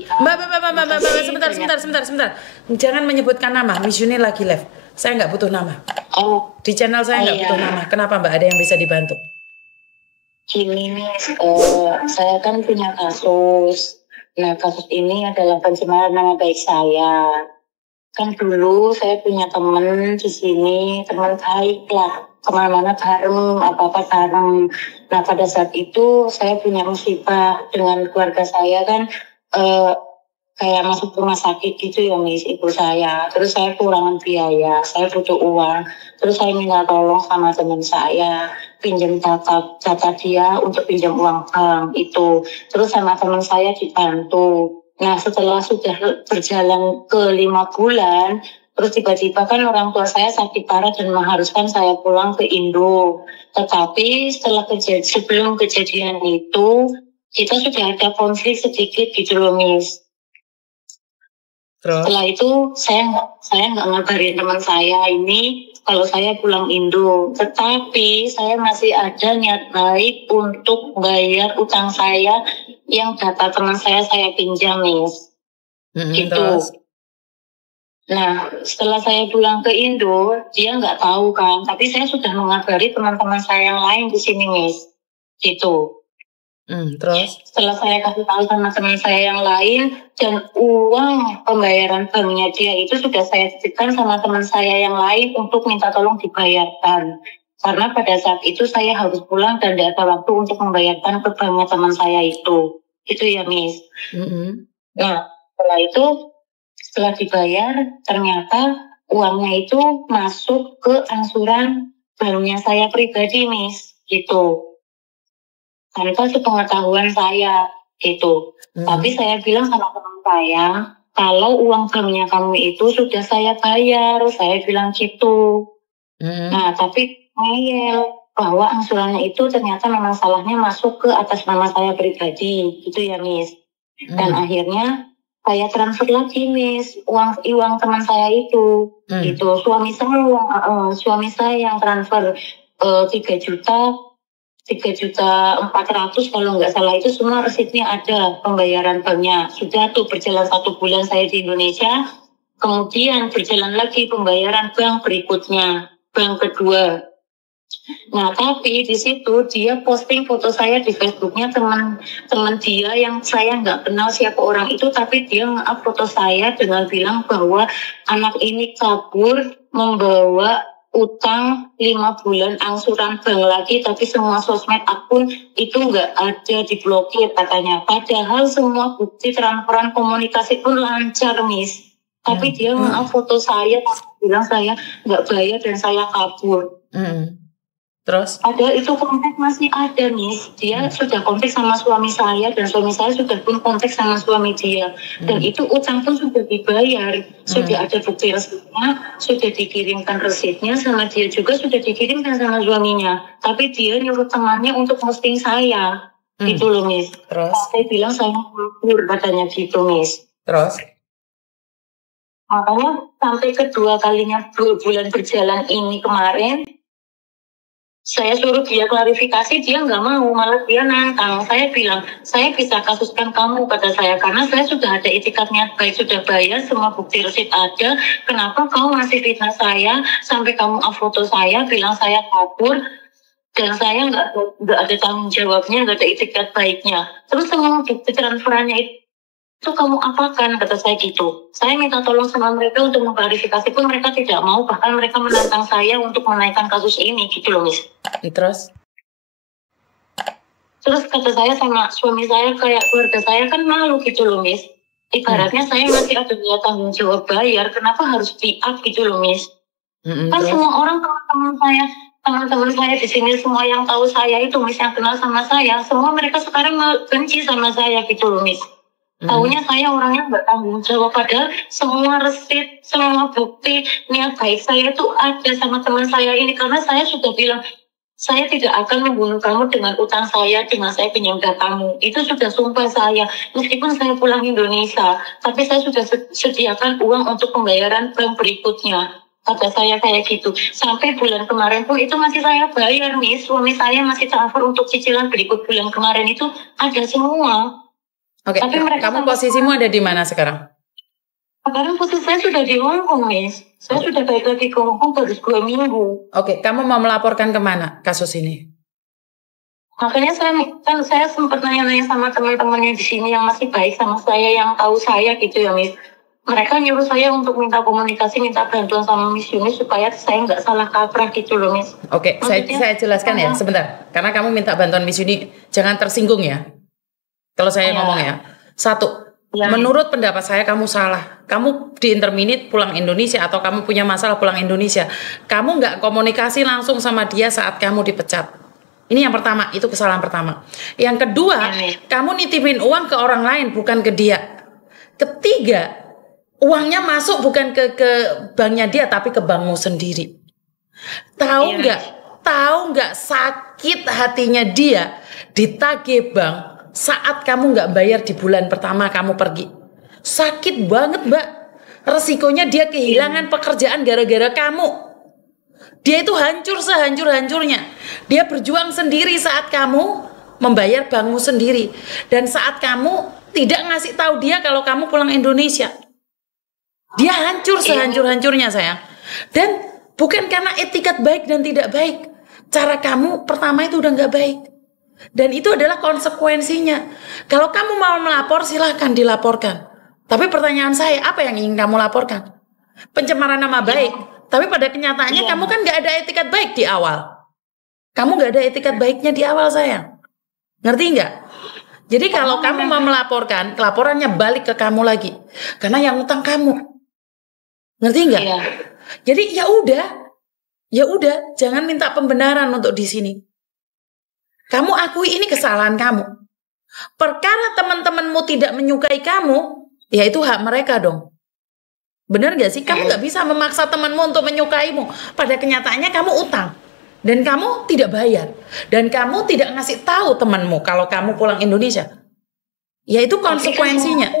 Mbak, sebentar. Jangan menyebutkan nama. Miss Yuni lagi live. Saya nggak butuh nama. Oh, di channel saya nggak butuh nama. Kenapa Mbak? Ada yang bisa dibantu? Gini nih, saya kan punya kasus. Nah, kasus ini adalah pencemaran nama baik saya. Kan dulu saya punya teman di sini, teman baik lah. Kemana-mana bareng, apa-apa bareng. Nah, pada saat itu saya punya musibah dengan keluarga saya kan, kayak masuk rumah sakit gitu ya Miss, ibu saya. Terus saya kekurangan biaya, saya butuh uang. Terus saya minta tolong sama teman saya, pinjam data dia untuk pinjam uang bank itu. Terus sama teman saya dibantu. Nah setelah sudah berjalan ke 5 bulan, terus tiba-tiba kan orang tua saya sakit parah dan mengharuskan saya pulang ke Indo. Tetapi sebelum kejadian itu, kita sudah ada konflik sedikit gitu loh Miss. Setelah itu saya nggak ngabarin teman saya ini kalau saya pulang Indo, tetapi saya masih ada niat baik untuk bayar utang saya yang data teman saya pinjam, Miss. Gitu. Terus? Nah, setelah saya pulang ke Indo, dia nggak tahu kan, tapi saya sudah mengabari teman-teman saya yang lain di sini, Miss. Gitu. Terus? Setelah saya kasih tahu sama teman saya yang lain dan uang pembayaran banknya dia itu sudah saya titipkan sama teman saya yang lain untuk minta tolong dibayarkan. Karena pada saat itu saya harus pulang dan tidak ada waktu untuk membayarkan ke banknya teman saya itu. Itu ya, Miss. Nah, setelah dibayar, ternyata uangnya itu masuk ke angsuran banknya saya pribadi, Miss. Gitu. Tanpa sepengetahuan saya gitu. Tapi saya bilang sama teman saya, kalau uang banknya kamu itu sudah saya bayar, saya bilang gitu. Nah, tapi ngeyel bahwa angsurannya itu ternyata memang salahnya masuk ke atas nama saya pribadi, gitu ya Miss. Dan akhirnya saya transfer lagi Miss, uang teman saya itu, gitu. Suami saya yang transfer 3.400.000 kalau nggak salah itu semua resitnya ada, pembayaran banknya sudah tuh berjalan 1 bulan saya di Indonesia, kemudian berjalan lagi pembayaran bank berikutnya, bank kedua. Nah tapi di situ dia posting foto saya di Facebooknya teman dia yang saya nggak kenal siapa orang itu, tapi dia nge-up foto saya dengan bilang bahwa anak ini kabur membawa utang 5 bulan angsuran bank lagi, tapi semua sosmed akun itu nggak ada, diblokir katanya. Padahal semua bukti transferan komunikasi pun lancar, Miss. Tapi dia nge-up foto saya, bilang saya nggak bayar dan saya kabur. Terus? Padahal itu kontak masih ada, Miss. Dia sudah kontak sama suami saya dan suami saya sudah pun kontak sama suami dia. Dan itu utang pun sudah dibayar. Sudah ada bukti resitnya, sudah dikirimkan resitnya sama dia juga sudah dikirimkan sama suaminya. Tapi dia nyuruh temannya untuk posting saya. Gitu loh, Miss. Terus? Saya bilang saya kabur katanya gitu, Miss. Terus? Makanya sampai kedua kalinya 2 bulan berjalan ini kemarin, saya suruh dia klarifikasi, dia nggak mau, malah dia nantang. Saya bilang, saya bisa kasuskan kamu kata saya, karena saya sudah ada itikat niat baik, sudah bayar, semua bukti resit ada. Kenapa kamu masih fitnah saya, sampai kamu up foto saya, bilang saya kabur, dan saya nggak ada tanggung jawabnya, nggak ada itikat baiknya. Terus semua bukti transferannya itu kamu apakan, kata saya gitu. Saya minta tolong sama mereka untuk mengklarifikasi pun mereka tidak mau, bahkan mereka menantang saya untuk menaikkan kasus ini gitu loh, Miss. Terus kata saya sama suami saya, kayak keluarga saya kan malu gitu loh, Miss. Ibaratnya saya masih ada tanggung jawab bayar, kenapa harus di-up gitu loh, Miss. Kan semua orang, teman-teman saya di sini semua yang tahu saya itu, Miss, yang kenal sama saya, semua mereka sekarang benci sama saya gitu loh, Miss. Taunya saya orangnya nggak tanggung jawab, padahal semua resit, semua bukti niat baik saya itu ada sama teman saya ini, karena saya sudah bilang saya tidak akan membunuh kamu dengan utang saya, dengan saya pinjam datamu. Itu sudah sumpah saya, meskipun saya pulang Indonesia, tapi saya sudah sediakan uang untuk pembayaran bank berikutnya. Kata saya kayak gitu. Sampai bulan kemarin pun itu masih saya bayar, Miss. Suami saya masih transfer untuk cicilan berikut bulan kemarin itu ada semua. Oke, Tapi mereka kamu sama posisimu ada di mana sekarang? sekarang posisi saya sudah di Hong Kong, Miss. Saya sudah balik lagi ke Hong Kong baru 2 minggu. Oke, kamu mau melaporkan kemana kasus ini? Makanya saya sempat nanya-nanya sama teman-temannya di sini yang masih baik sama saya, yang tahu saya gitu ya, Miss. Mereka nyuruh saya untuk minta komunikasi, minta bantuan sama Miss Yuni supaya saya nggak salah kaprah gitu loh, Miss. Oke, saya jelaskan ya sebentar. Karena kamu minta bantuan Miss Yuni, jangan tersinggung ya. Kalau saya ngomong ya. Satu, menurut pendapat saya kamu salah. Kamu di interminute pulang Indonesia atau kamu punya masalah pulang Indonesia. Kamu nggak komunikasi langsung sama dia saat kamu dipecat. Ini yang pertama, itu kesalahan pertama. Yang kedua, kamu nitipin uang ke orang lain bukan ke dia. Ketiga, uangnya masuk bukan ke banknya dia tapi ke bankmu sendiri. Tahu nggak sakit hatinya dia ditagih bank saat kamu nggak bayar di bulan pertama kamu pergi. Sakit banget, Mbak. Resikonya dia kehilangan pekerjaan gara-gara kamu. Dia itu hancur sehancur-hancurnya. Dia berjuang sendiri saat kamu membayar bankmu sendiri. Dan saat kamu tidak ngasih tahu dia kalau kamu pulang Indonesia. Dia hancur sehancur-hancurnya, sayang. Dan bukan karena etikat baik dan tidak baik. Cara kamu pertama itu udah nggak baik. Dan itu adalah konsekuensinya. Kalau kamu mau melapor, silahkan dilaporkan. Tapi pertanyaan saya, apa yang ingin kamu laporkan? Pencemaran nama baik. Tapi pada kenyataannya kamu kan nggak ada etikat baik di awal. Kamu nggak ada etikat baiknya di awal, sayang. Ngerti nggak? Jadi kalau kamu mau melaporkan, laporannya balik ke kamu lagi. Karena yang utang kamu. Ngerti nggak? Jadi ya udah, jangan minta pembenaran untuk di sini. Kamu akui ini kesalahan kamu. Perkara teman-temanmu tidak menyukai kamu, ya itu hak mereka dong. Benar gak sih? Kamu gak bisa memaksa temanmu untuk menyukaimu. Pada kenyataannya kamu utang. Dan kamu tidak bayar. Dan kamu tidak ngasih tahu temanmu kalau kamu pulang Indonesia. Ya itu konsekuensinya.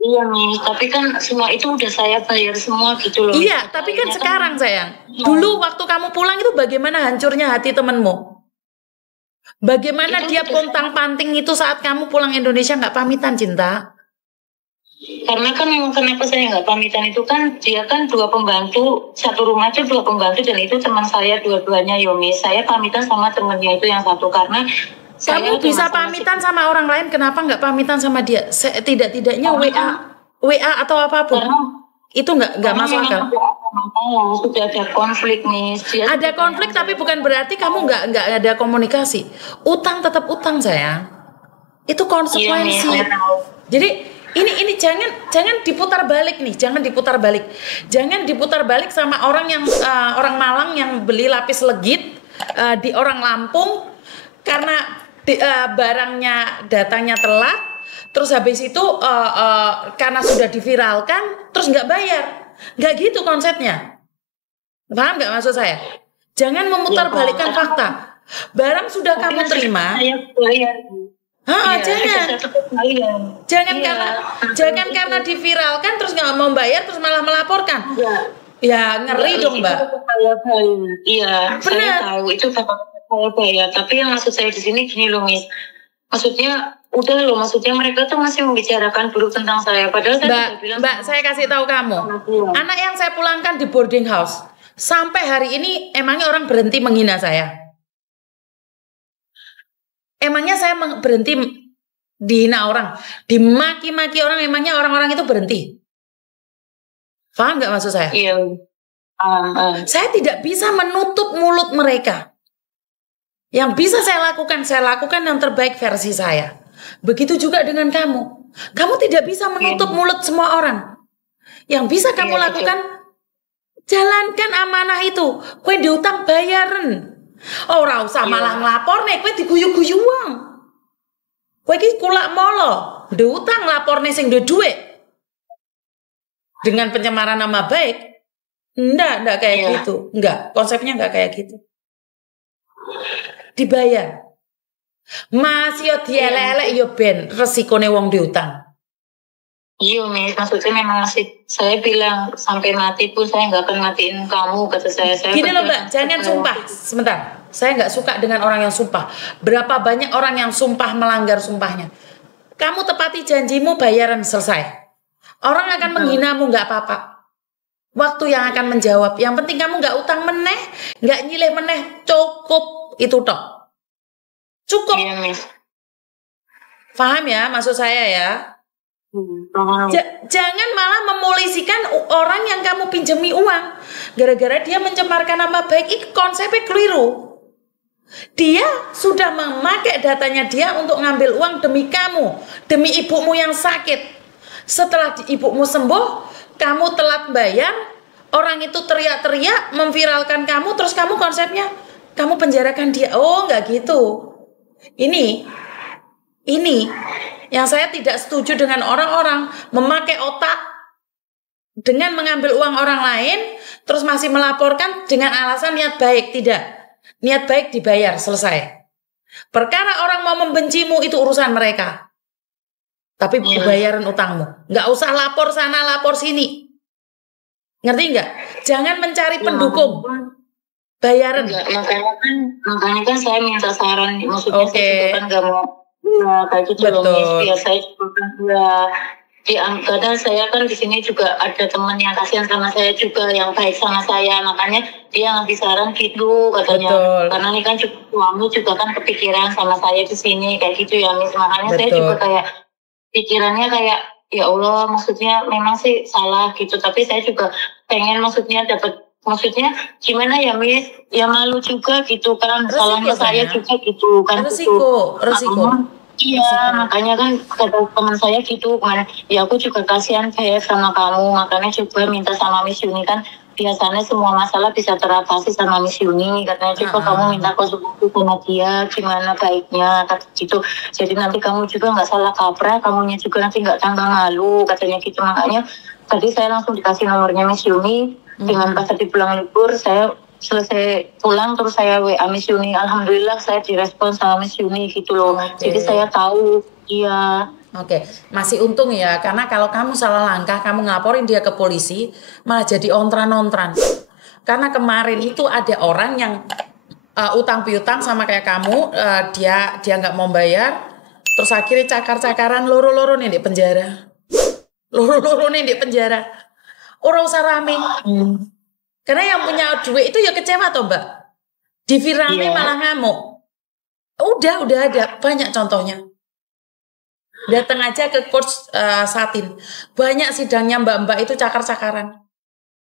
Iya nih, tapi kan semua itu udah saya bayar semua gitu loh. Iya, tapi kan sekarang sayang. Dulu waktu kamu pulang itu bagaimana hancurnya hati temanmu? Bagaimana dia pontang-panting itu saat kamu pulang Indonesia nggak pamitan, cinta? Karena kan memang kenapa saya nggak pamitan itu kan dia kan 2 pembantu, satu rumah itu 2 pembantu dan itu teman saya dua-duanya Yomi. Saya pamitan sama temennya itu yang satu karena kamu bisa pamitan sama orang lain, kenapa nggak pamitan sama dia? Tidak-tidaknya WA atau apapun. Itu nggak masuk akal. Sudah ada konflik nih. Ada konflik tapi bukan berarti kamu nggak ada komunikasi. Utang tetap utang, sayang. Itu konsekuensi. Jadi ini jangan diputar balik nih, jangan diputar balik. Jangan diputar balik sama orang yang orang Malang yang beli lapis legit di orang Lampung karena barangnya datanya telat, terus habis itu karena sudah diviralkan terus nggak bayar. Nggak gitu konsepnya. Paham nggak maksud saya? Jangan memutar balikkan fakta. Barang sudah kamu terima. Jangan karena diviralkan terus nggak mau bayar terus malah melaporkan. Ya ngeri dong, Mbak. Iya, saya tahu itu saya bayar. Tapi yang maksud saya di sini gini loh, Miss. Maksudnya udah loh, maksudnya mereka tuh masih membicarakan buruk tentang saya. Padahal saya bilang, Mbak, saya kasih tahu kamu. Anak yang saya pulangkan di boarding house sampai hari ini emangnya orang berhenti menghina saya? Emangnya saya berhenti dihina orang, dimaki-maki orang, emangnya orang-orang itu berhenti? Paham nggak maksud saya? Iya. Saya tidak bisa menutup mulut mereka. Yang bisa saya lakukan yang terbaik versi saya. Begitu juga dengan kamu. Kamu tidak bisa menutup mulut semua orang. Yang bisa kamu lakukan, jalankan amanah itu. Kue diutang bayaran. Ora usah malah ngelapor nih, kue diguyu-guyu uang. Kue iki kulak molo, diutang lapor nih sing duit. Dengan pencemaran nama baik, enggak kayak gitu. Enggak, konsepnya enggak kayak gitu. Dibayar. Masih yo dielek-elek yo ben resikone wong diutang. Iya, Miss, maksudnya memang masih saya bilang sampai mati pun saya nggak akan matiin kamu, kata saya. Gini loh, Mbak, jangan sumpah. Sebentar, saya nggak suka dengan orang yang sumpah. Berapa banyak orang yang sumpah melanggar sumpahnya. Kamu tepati janjimu, bayaran, selesai. Orang akan menghinamu nggak apa-apa. Waktu yang akan menjawab. Yang penting kamu nggak utang meneh, nggak nyileh meneh, cukup itu tok. Cukup. Iya, Miss. Paham ya maksud saya ya? Jangan malah memolisikan orang yang kamu pinjami uang. Gara-gara dia mencemarkan nama baik, itu konsepnya keliru. Dia sudah memakai datanya dia untuk ngambil uang demi kamu, demi ibumu yang sakit. Setelah ibumu sembuh, kamu telat bayar, orang itu teriak-teriak, memviralkan kamu, terus kamu konsepnya, kamu penjarakan dia. Oh, nggak gitu. Ini yang saya tidak setuju dengan orang-orang memakai otak dengan mengambil uang orang lain, terus masih melaporkan dengan alasan niat baik. Tidak. Niat baik dibayar, selesai. Perkara orang mau membencimu itu urusan mereka. Tapi bayaran utangmu. Nggak usah lapor sana, lapor sini. Ngerti nggak? Jangan mencari pendukung. Bayaran. Makanya kan saya minta saran. Maksudnya saya juga kan nggak mau kayak gitu loh, Miss. Biar saya juga kan kadang saya kan di sini juga ada teman yang kasihan sama saya juga, yang baik sama saya, makanya dia ngasih saran gitu katanya. Betul. Karena ini kan suami juga kan kepikiran sama saya di sini kayak gitu ya, Miss. Makanya saya juga kayak pikirannya kayak ya Allah, maksudnya memang sih salah gitu, tapi saya juga pengen maksudnya gimana ya, Miss, ya malu juga gitu kan, salahnya saya juga gitu kan. Resiko. Iya, makanya kan kata teman saya gitu kan, ya aku juga kasihan kayak sama kamu, makanya juga minta sama Miss Yuni kan, biasanya semua masalah bisa teratasi sama Miss Yuni, katanya juga kamu minta konsultasi sama dia, gimana baiknya, kata gitu, jadi nanti kamu juga nggak salah kaprah, kamunya juga nanti nggak tambah malu, katanya gitu. Makanya tadi saya langsung dikasih nomornya Miss Yuni, dengan pas tadi pulang libur, saya selesai pulang terus saya WA Miss Yuni, alhamdulillah saya direspon sama Miss Yuni gitu loh. Jadi saya tahu dia. Masih untung ya, karena kalau kamu salah langkah, kamu ngelaporin dia ke polisi, malah jadi ontran-ontran. Karena kemarin itu ada orang yang utang piutang sama kayak kamu, dia nggak mau bayar, terus akhirnya cakar-cakaran, loro-loro nih di penjara. Orang usah rame. Karena yang punya duit itu ya kecewa toh, Mbak. Diviralnya malah ngamuk. Udah ada banyak contohnya. Datang aja ke coach Satin. Banyak sidangnya mbak-mbak itu cakar-cakaran.